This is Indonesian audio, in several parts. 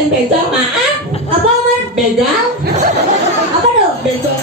bukan begal, maaf. Apa man? Begal? Apa tuh? Begal.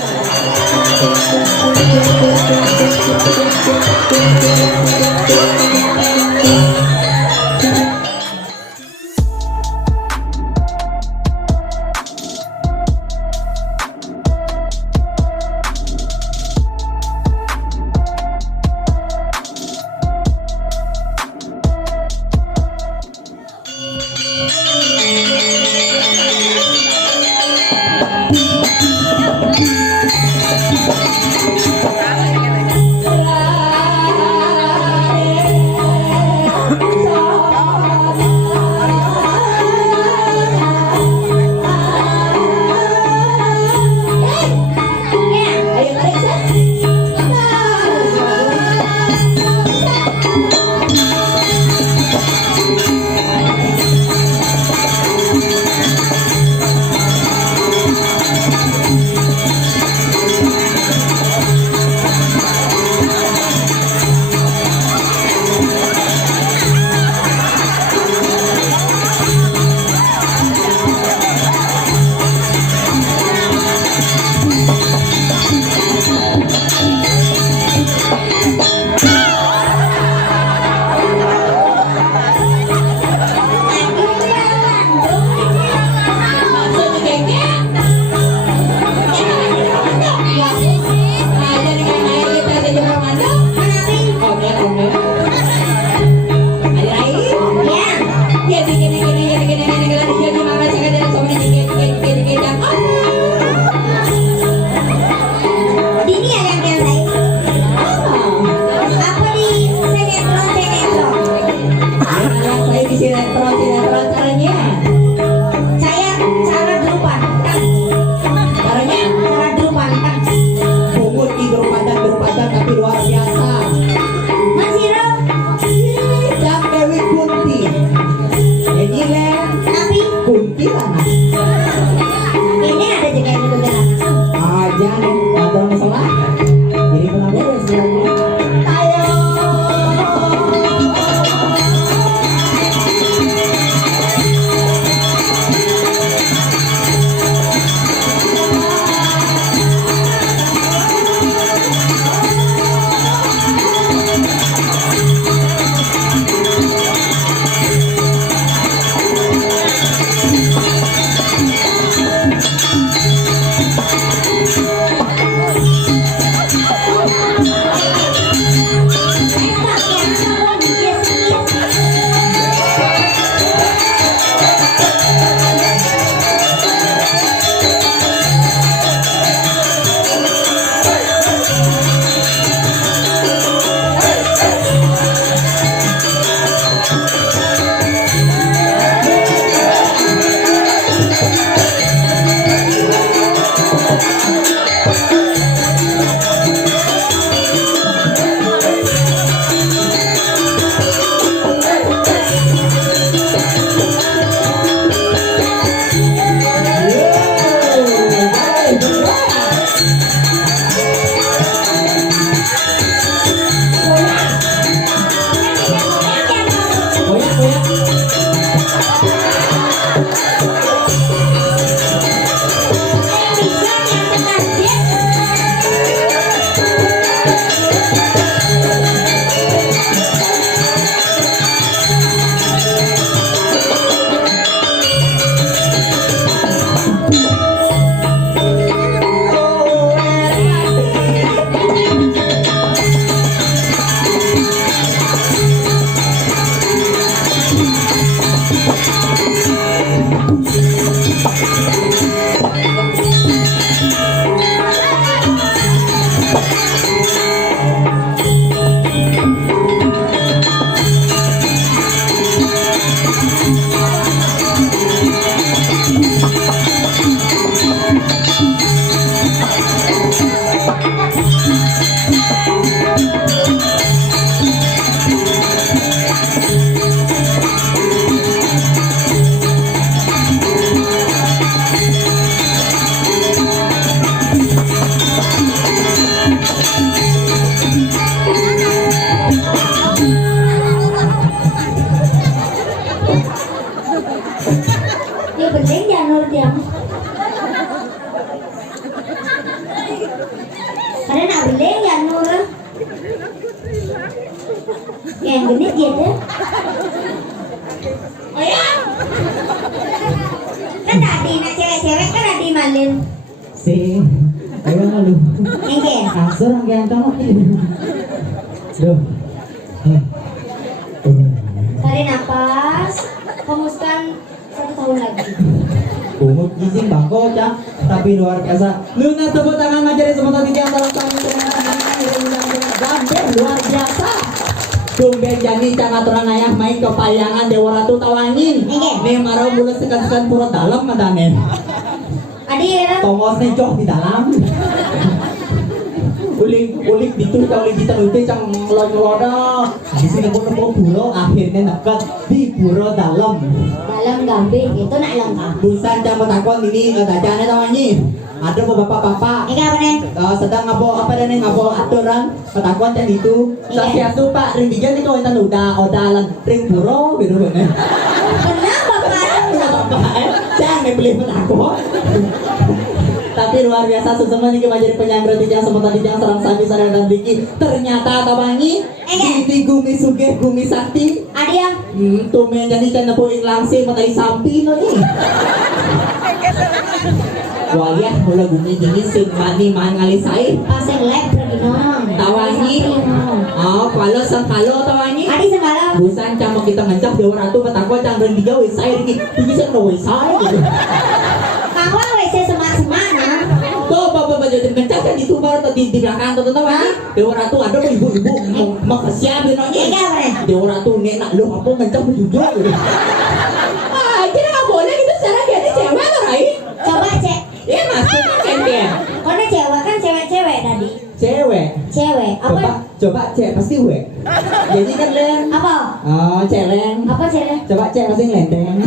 Dia beling janur dia. Ada nak beling janur. Yang genit dia deh. Oh ya. Kan tadi nak cewek-cewek kan ada malin. Si, ayo malu. Engke. Kasur ang ganteng ini. Duh. Tarik napas. Hembuskan 1 tahun lagi. Bungut izin bangko cak, tapi luar biasa. Luna tepuk tangan ngajarin semua tadi yang salam kami Gambir luar biasa. Tumben jani cak aturan ayah main kepayangan Dewa Ratu Tawangin. Nih marau mulai sekan-sekan pura dalam madane. Adi ya. Tongos nih cok di dalam. Ulik ditu kali kita udah cang ngelon-ngelono. Di sini pun puro akhirnya neket di puro dalam. Dalam gambir itu nak lengkap. Busan cang takon ini dajane Tawangin. Ada bapak-bapak. Ini apa nih? Sedang ngabo apa dan ngabo aturan ketakuan dan itu saya pak ring tiga itu kita udah odalan ring puro gitu kan Kenapa Pak? jangan beli petakut tapi luar biasa sesama nih menjadi penyangga yang sempat tadi yang serang sapi sarang dan Diki ternyata Tawangi di gumi sugih gumi sakti Ada yang tumen jadi kan nepuin langsing matahari sampi no nih waliah mula gumi jenis sing mani man ngali sae pasang lab pergi nong. Tawangi kalau sangkalo Tawangi Adi semalam. busan cama kita ngajak Dewa Ratu petakwa cang ren diga wis sae iki iki sing no wis sae gitu Kamu WC semak-semak nah. tuh bapak jadi ngajak kan itu baru tadi di belakang tuh Tawangi Dewa Ratu ada ibu-ibu mau kesiap no Ini apa nih? Dewa Ratu nenak lu apa ngajak bujujur gitu kira nggak boleh gitu secara dia cewek atau Rai Coba cek. iya maksudnya kan dia Karena cewek kan cewek-cewek tadi. cewek Cewek. Apa? coba cek pasti we jadi kan len Apa? oh celeng Apa cewek? coba cek pasti lenteng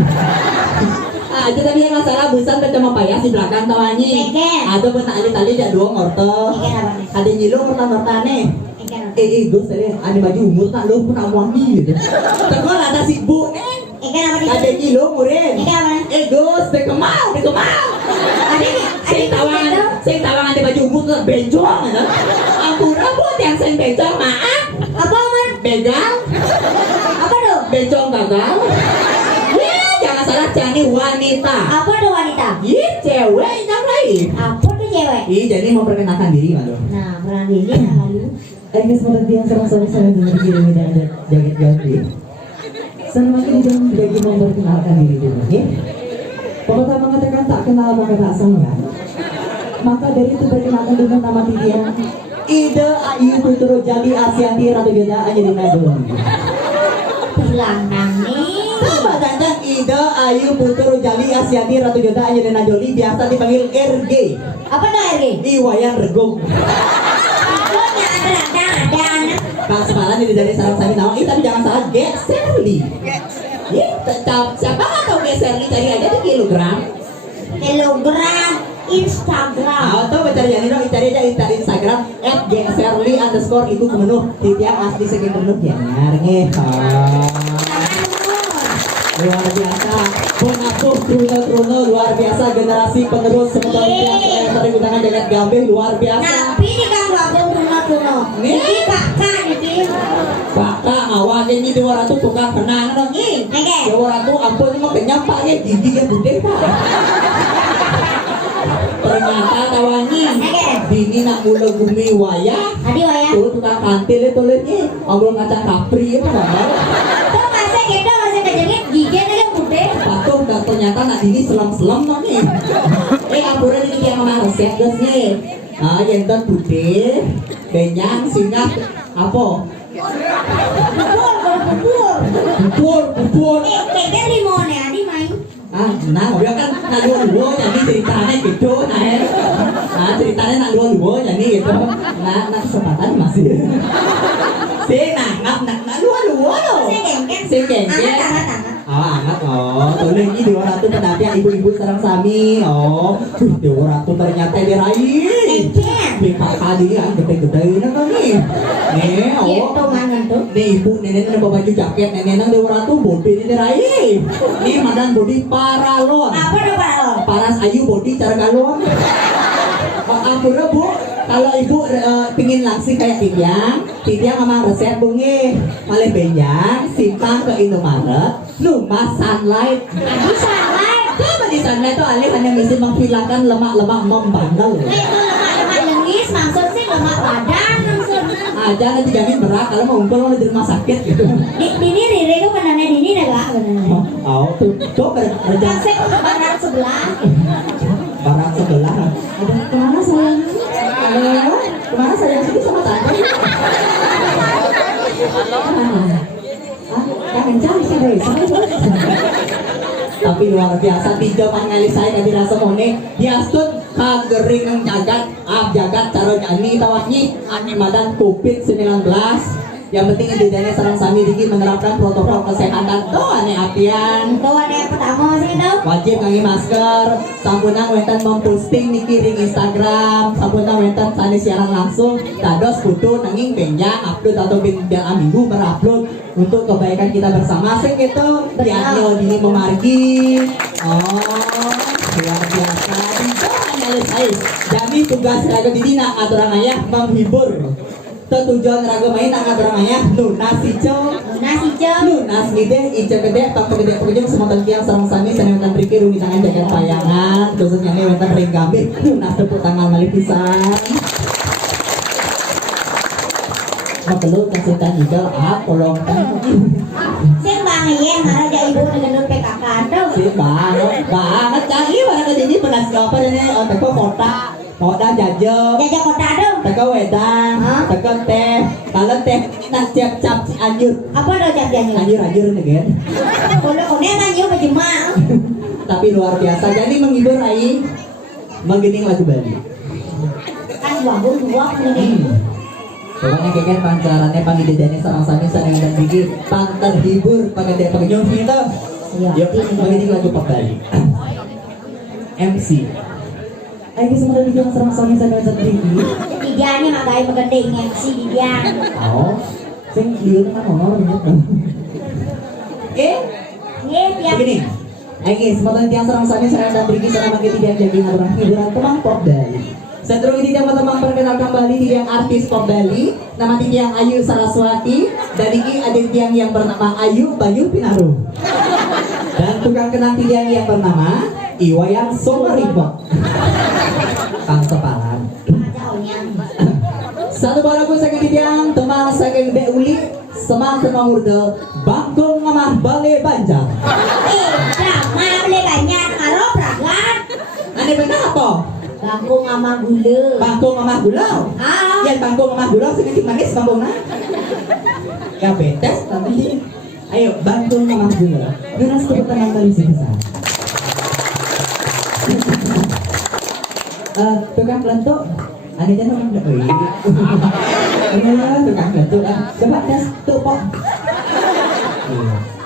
itu tadi yang masalah busan bertemu payah di belakang Tawangi Iken. ada pun tali dia dua ngorto Iken apa nih? ada nyilu ngorta-ngortane Iken apa? gus tadi ada baju umur tak lu pun wangi gitu terus ada si bu Iken apa nih? ada nyilu murid Iken apa nih? gus dekemal Sing tawangan di baju umur tuh benjol gitu ampura buat yang sing benjol maaf Apa man? begal Apa tuh? benjol gagal jangan salah cani wanita Apa tuh wanita? cewek yang lain Apa tuh cewek? jadi memperkenalkan diri malu Nah, perang diri nah lalu. Ayo seperti yang sama-sama saya dengar diri dan jagat ganti. Semakin dong bagi memperkenalkan diri dulu, ya. Pepatah mengatakan tak kenal maka tak sayang. Maka dari itu perkenalkan dengan nama Tidian. Ida Ayu Putro Jali Asianti Ratu Joda Angelina Najoli. Bilang nih. Sama dandan Ida Ayu Putro Jali Asianti Ratu Joda Angelina Najoli biasa dipanggil RG. Apa tuh RG? Iwayan Regong. Pokoknya ada anak. Pas malam ini dari sarang sami nawang tapi jangan salah Geserli. Siapa nggak tahu Geserli tadi aja tuh kilogram. Kilogram Instagram. Atau mencari yang ini cari aja Instagram @geserli_ itu pemenuh tiap asli segini pemenuh ya nih. Luar biasa. Pengakuh Truno luar biasa generasi penerus sementara yang tergunakan jagat gambir luar biasa. Tapi ini kan gabung Truno. Ini kakak nih. Kakak awal ini Dewa Ratu tukang kenang dong nih. Dewa Ratu ampun emang kenyang pak ya gigi ya bude pak. Ternyata Tawangi Dini nak mula gumi wayah Adi wayah. tuh tukang kantil itu lihatnya ngobrol kacang kapri apa nggak Tuh masa kita masih kejadian gigi aja bude. patuh dan ternyata nak Dini selam dong nih apuran ini yang sama resep guys nih yang kan putih kenyang singa apa bubur Kayaknya limonnya Adi main. nah ngobrol kan nak luo jadi ceritanya gitu ceritanya nak luo jadi gitu nah kesempatan masih si nak luo loh Saya genggen. si genggen Oh, angat oh. Tuloy ini Dewa Ratu pendapi yang ibu-ibu sarang sami. Oh, Dewa Ratu ternyata diraih. Bika kali ya, gede-gede na kami. Nih, oh. Gitu mangan tuh. Nih ibu nenek bawa baju jaket nenek nang Dewa Ratu bodi ini diraih. Nih madan bodi paralon. Apa tuh Pak Lo? Paras ayu bodi cara galon. Aku bu, kalau ibu pingin langsing kayak Tidiang memang resep bungi, malah benjang, simpang ke Indomaret, Lumah Sunlight. Aduh salah. Apa di sunlight tuh alih hanya mesti menghilangkan lemak-lemak membandel. Nah itu lemak-lemak lengis maksud sih lemak badan maksudnya. Aja nanti jamin berat kalau mau ngumpul di rumah sakit gitu. Dini Riri itu benernya Dini dah gak benernya. Oh, tuh kerja Kasih ke barat sebelah. barat sebelah. Ada kemana sayang? Ada kemana sayang sih sama tante? Kencang sih guys. Tapi luar biasa tiga pangali saya kan dirasa mone diastut kagering ng jagat cara nyanyi tawaknya madan COVID-19. Yang penting intinya sarang sami dikit menerapkan protokol kesehatan tuh aneh apian. Itu yang pertama sih itu. Wajib ngangge masker, sampunang wentan memposting niki ring Instagram, sampunang wentan sani siaran langsung, dados kudu nanging benjang upload atau benjang minggu berupload untuk kebaikan kita bersama. Sing gitu, dianyo dini memargi. Oh, luar biasa. Itu hanya jadi tugas raga didina aturan ayah menghibur. Tujuan raga main angkat orang ayah lunas hijau. Lunas hijau. Lunas gede, hijau gede, tak gede pokoknya semua tangkian sarang sami sana wentan berikir uni tangan jaga payangan, khususnya nih wentan ring gambir. Lunas tepuk tangan malih pisan. Makelut kasih juga kolong Sing bangien harus jadi ibu dengan PKK tuh. si banget canggih banget jadi belas apa ini teko kota jajan Jajak kota tuh. teko wedang teko teh kalau teh nak cap si anjur Apa tuh jadinya? anjur nih kan Kalau konek nanya berjemaah. tapi luar biasa jadi menghibur Ai menggining lagu Bali Kan bagus dua ini. pokoknya kayak pancarannya pangidedane sarang sami sareng dan bigi pang terhibur pagede pagnyong kita yuk menggining lagu Pop Bali MC ayo semua dari yang sarang sami sareng dan bigi Didiannya magai megedeng MC Didian. oh sing dia kan nomor Tiap begini ayo semua yang sarang sami sareng dan bigi sareng mangke tidak jadi ngaturang hiburan teman Pop Bali. Seterusnya tidak teman-teman perkenalkan kembali tiang artis Pop Bali, nama tiang Ayu Saraswati, dan ini ada tiang yang bernama Ayu Bayu Pinaru, dan tukang kenang tiang yang bernama Iwayan Someribok, Kang Sepalan. Satu balaku saking tiang teman saking Deuli, semang semangurde, Bangkong Ngamah Bale Banjar. Drama boleh banyak kalau peragat. Ane benar apa? Bangkung sama gula. Bangkong Ngamah Gulau. Ah, Ya bangkong Ngamah Gulau sedikit manis bangkongnya. Ya betes tapi ayo Bangkong Ngamah Gulau. Geras tepuk tangan kali sih besar. Tukang kelentuk. Ada jangan orang dah. Iya, tukang kelentuk. Coba tes tupok.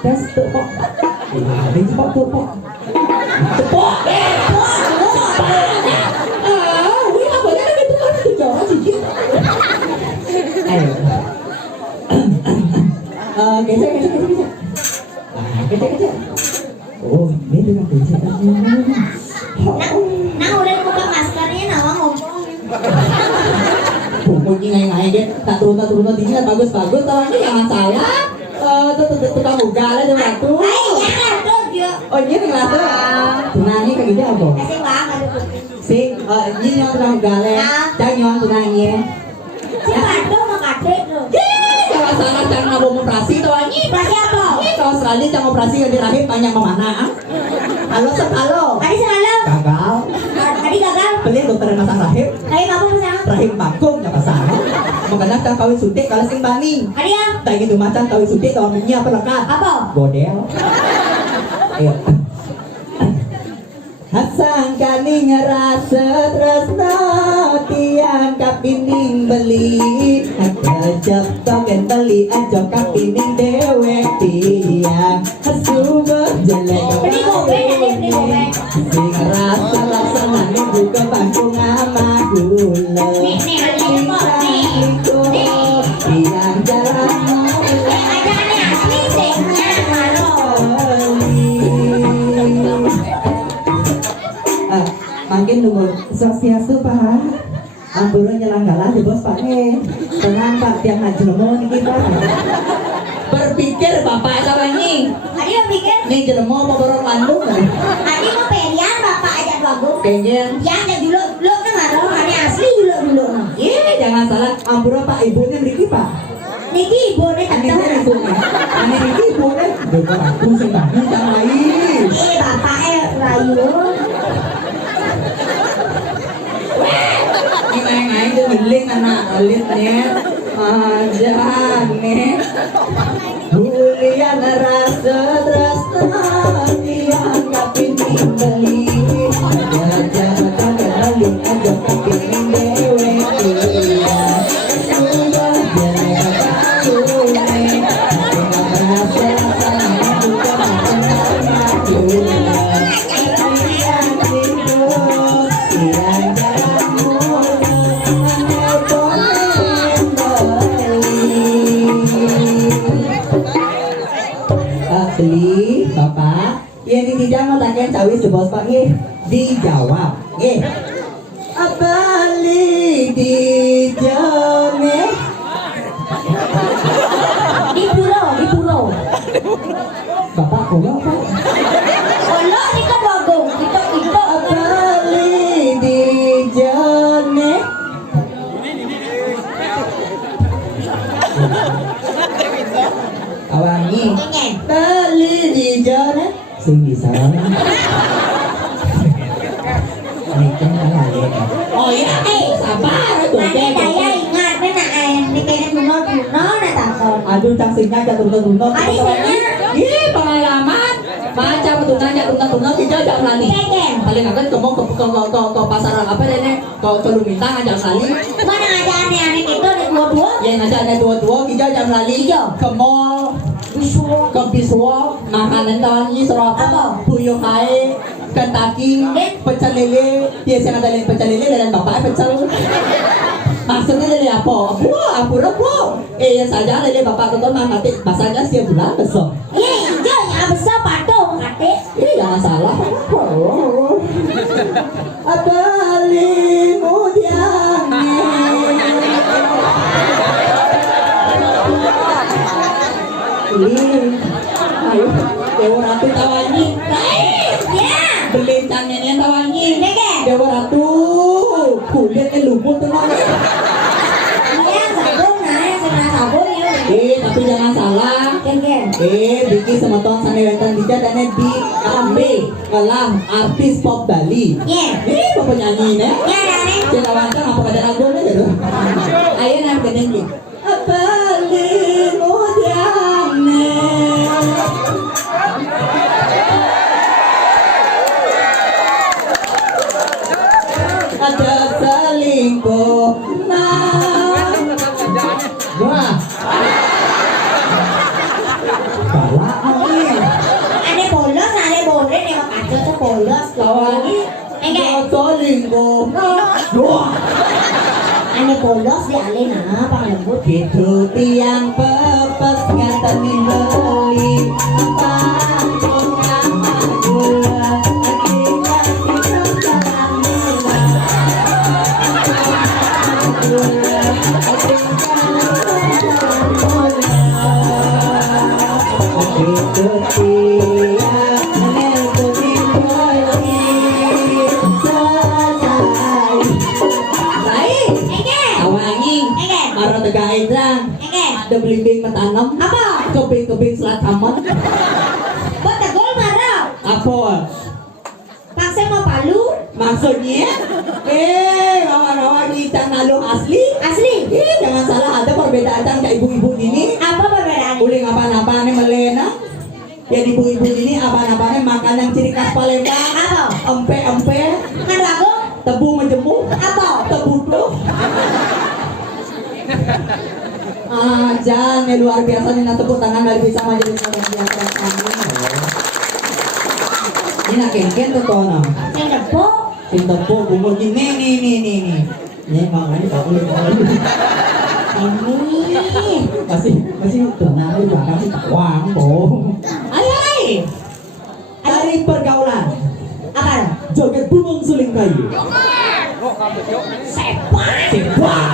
Tes tupok. Ini tupok tupok. Tupok. Ayo. Geser. Geser. Oh, ini dengan geser. nah udah buka maskernya nama ngomong. Bunyi ngai deh. Tak turun tinggi bagus. Tawannya jangan salah. Tukang ugal aja waktu. Jangan tuh dia. Oh, ini tinggal tuh. Tunangi kayak gitu apa? Kasih bang ada tuh. Sing, ini yang tukang ugal ya. Jangan yang tunangi. Siapa tuh mau kadek tuh? Kalau sana jangan ngabung operasi tawannya. Operasi apa? Ke Australia jangan operasi di rahim banyak memana. Halo. Tadi selalu. Gagal. Tadi gagal. Beli dokter yang masang rahim. Tadi apa pasang? Rahim bangkong ya pasang. Makanya kita kawin suntik kalau sing bani. Tadi ya? Tak gitu macan kawin suntik tahunnya apa lekat? Apa? Godel. Ayo. Hasang kani ngerasa tresno tiang kapining beli. Cepat beli aja kapining dewek tiang Subuh jelek Beli gobeng ya, beli gobeng. Sing rasa laksanane buka bangku ngama gula Nih, ini kok, nih. Tiang jalan Ada nih asli dehnya karo. Makin nunggu sosiasu pak Ampura nyelang galah di bos pak Tenang pak tiang ngajelemo nih kita Berpikir bapak kawangi Adi mau pikir, Nih jelemo mau borong landung Adi mau perian bapak aja bagus. Pengen Yang ada dulu nih karo, Adi asli dulu. Iya jangan salah Ampura pak ibunya Riki pak Niki ibu nih Ani tante. saya ibunya Ani Riki ibunya Bapak aku sih bagus jangan lain Bapak rayu. Ini main itu geling anak alitnya aja nih Bulian rasa yang kapining beli Aja kali aja kapining dewe Beli bapak ya ini tidak mau tanya cawi sebos pak dijawab beli dijawab Di puro. bapak kok pak Olo ni ka bagong, ito. beli dijawab awangi Ingin. beli dijawab sing bisa Nikah kalah ya. Oh iya, sabar tuh. Nanti daya ingat na ni kaya tuno na takon. Aduh, taksinya jatuh-jatuh. Adi sanya. Ih, pengalaman. Baca petunanya tuna-tuna tidak jam lali. Keken. Paling akan ke pasar apa deh ke Lumintang ngajak lali. Mana ada aneh-aneh itu ada dua-dua. Ya ngajak ada dua kita jam lali. Ke mall, Visual. ke visual, makanan tahun ini serapa. Apa? Puyuh kai, Kentucky, pecel lele. Biasa ada lele pecel lele dan bapak pecel. Maksudnya lele apa? Apa? Yang saja lele bapak tonton mati. Masanya setiap bulan besok. Iya, hijau yang besar patung kate. Jangan salah. Abalimu diani. Ayo, Dewa Ratu Tawangi. Ya. Belintangnya nih Tawangi. Nege. Dewa Ratu. Kulitnya lumut tuh nong. Iya, sabun nah, sana sabun ya. Tapi jangan salah. Keken. Bikin sama tuan sanewetan bija dan di Ambe ngalah artis pop Bali. Iya. Bapak nyanyi nih. Ya, dane. Kita wancang apa pada lagunya gitu. Ayo nak gede Balimu diane. Ada selingkuh. Wah. Bawa angin. Ada polos, ada bondet yang kacau tuh polos. Tawangi. Nege. Selingkuh. Wah. Ada polos di alih nah, pang lembut. Gitu tiang pepes ngatanin beli panggung nama gula akhirnya hidup dalam mula gula akhirnya dalam mula gitu tiang ngatanin beli selesai lain Nege. Tawangi Nege. Maro tegain lang Nege. ada belimbing matanam Apa? kebing selat taman Buat tegol marah. apa Paksa mau palu. maksudnya rawa-rawa kita nalu asli Asli. jangan salah ada perbedaan kayak ibu-ibu ini Apa perbedaan? uling apa-apa nih melena ya di ibu-ibu ini apa-apa nih makanan ciri khas Palembang Apa? empe Kan lagu? tebu majemuk Apa? tebu tuh Suaranya luar biasa nih, nah tepuk tangan dari bisa majelis orang biasa kami. Ini nak kengken tuh tono. Sing tepuk. Sing tepuk bumbu ini nih. Ini makanya tak boleh Ini. masih tenang di belakang sih tak wang boh. Ay. Dari pergaulan Apa? joget bumung suling kayu. Sepak.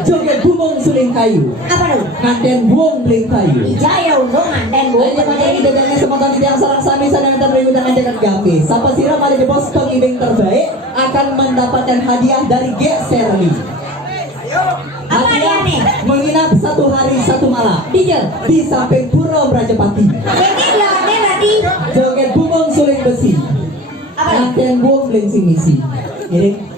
Joget bumung suling kayu. Apa tuh? Nganten buang beling kayu. Ijaya undangan dan bu. Ayo pada ini dagangnya semontan yang sarang sami sadang terlalu dengan jagat gapi. Siapa siram ada di bos pengibing terbaik akan mendapatkan hadiah dari G Serli. Apa dia nih? Menginap 1 hari 1 malam di samping Pura Brajapati. Ini lawannya berarti. Joget bumung suling besi. Apa? Nganten buang beling sing misi. Ini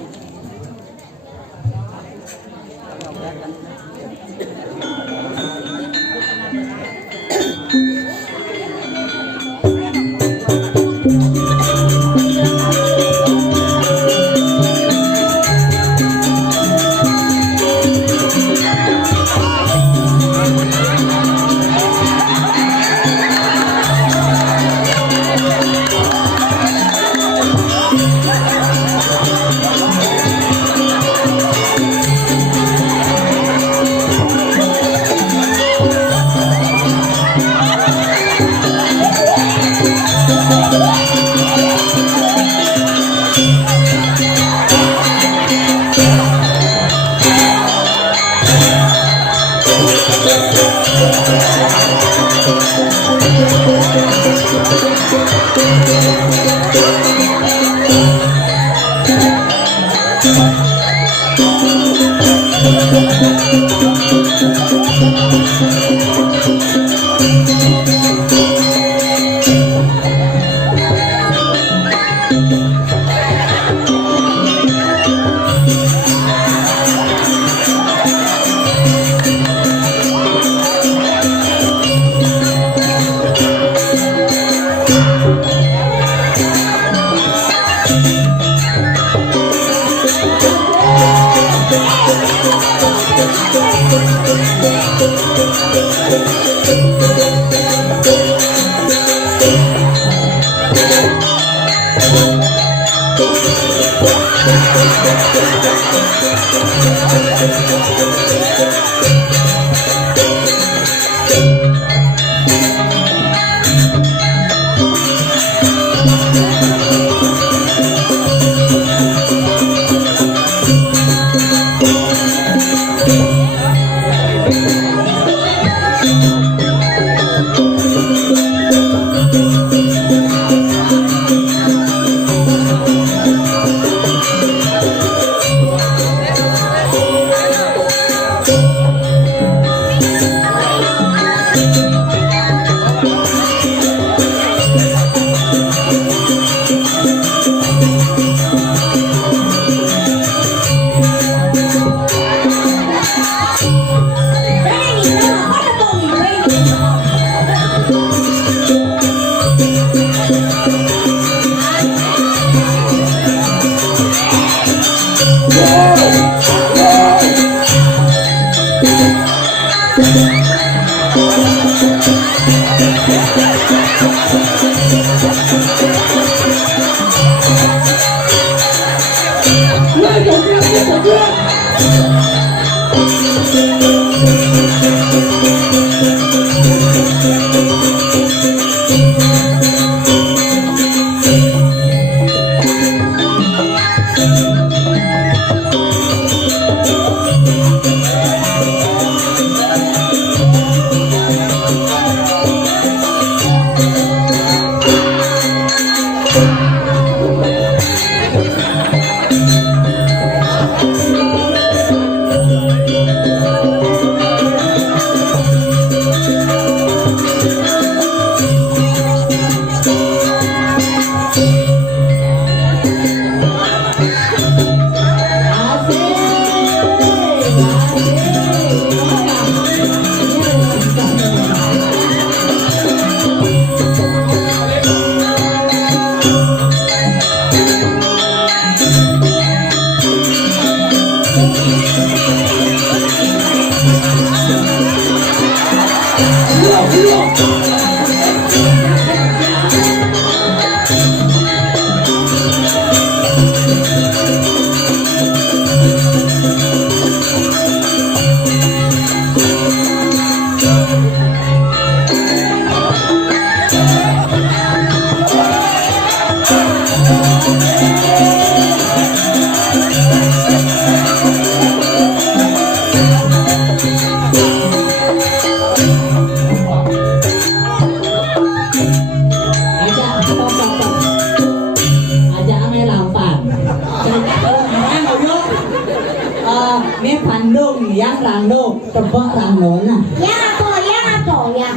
Rano, tebak Rano nah. Yang apa? Yang apa? Yang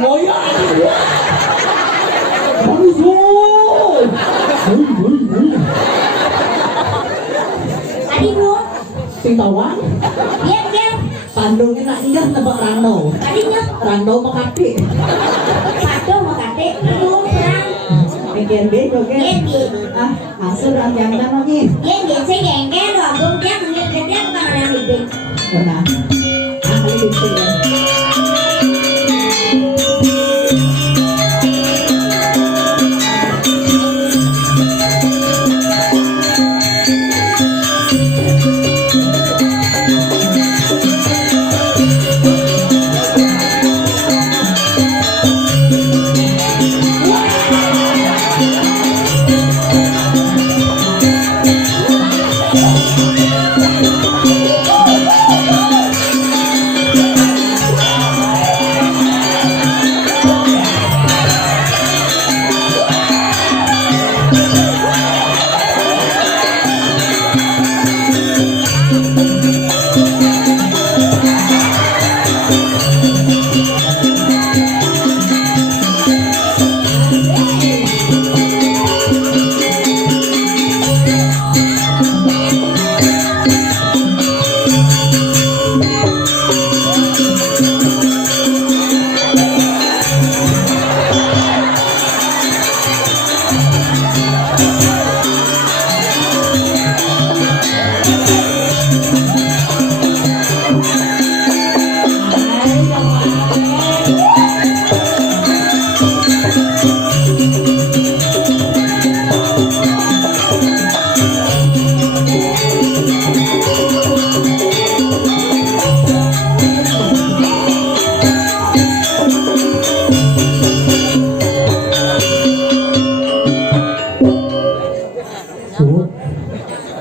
Ngoyo. Aduh. Tadi bu, Sing tawang, yang Pandungnya nak ingat tebak Rano. tadinya Rano Makati. satu mau kate, bu kurang. Bikin deh, oke. Yang Ah, hasil yang kan lagi. saya gengkel loh, belum dia punya dia bukan orang yang hidup. Pernah. Ah, ini gitu ya.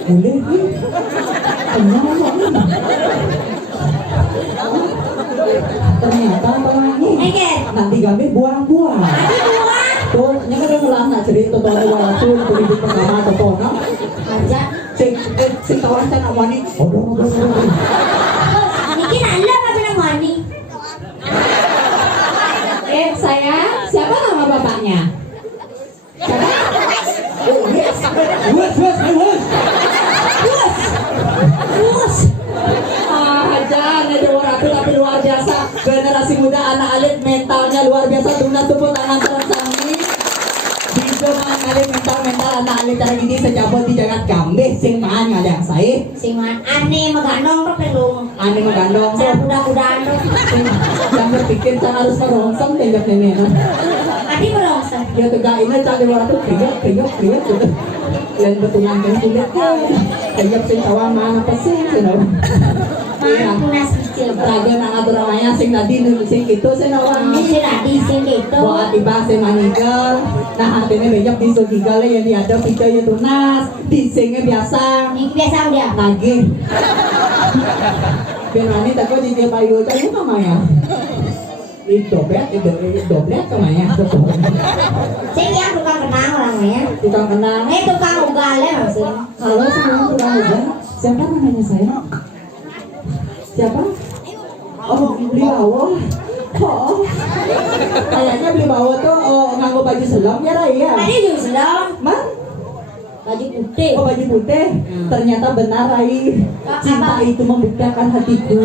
Boleh nih. Kenyang kok. Ternyata pelangi. Nanti kami buang-buang. Tuh, nyaka dia ngelana cerita tuh waktu itu pertama atau tono. Aja. Sing tawaran saya nak wani. Odong. Niki nanda apa bilang mani? Sayang, siapa nama bapaknya? Wes. Jangan ada orang tua tapi luar biasa. Generasi muda anak alit mentalnya luar biasa. Tuna tepuk tangan tersami. Bisa mengalir mental anak alit cara gini sejabut di jagat kambing sing man ada saya. Sing man aneh magandong tuh pelung. Aneh menggandong. Saya kuda-kudaan tuh. Yang berpikir cara harus merongsong tembak nenek. Tadi merasa. Ya tegainnya cari orang tuh kriuk gitu. Yang betulan kan kulit kayak sing tawang mana pesing sih. Mana punas kecil. Raga nang atur namanya sing tadi sing itu sing nawangi. Si tadi sing gitu. Buat tiba sing manigal. Nah artinya banyak di sugigale yang diadap itu ya tunas. Di singnya biasa. Ini biasa udah. Lagi. Benani tako di dia payu tadi namanya. Itu doblet namanya. Sing yang tukang kenang orangnya. Tukang kenang. Tukang ugal ya maksudnya. Halo semua tukang hujan. Siapa namanya saya? Siapa? Oh, beli bawah. Oh, Kayaknya beli bawa tuh nganggo baju selam ya Raya. Tadi juga sedang Man, baju putih. oh baju putih. Ternyata benar Rai. Cinta Apa? itu membuktikan hatiku.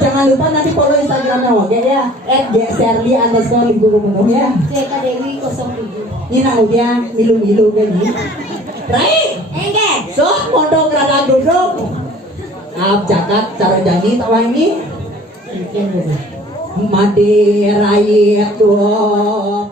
Jangan lupa nanti follow Instagramnya oke ya. @gserli_liburu ya. Ceka Dewi 07. Ini nang dia milu-milu gini. Rai, Enggak. so mondok rada duduk. Maaf jakat cara janji tak wangi. Mungkin dulu. Mati Rai tuh.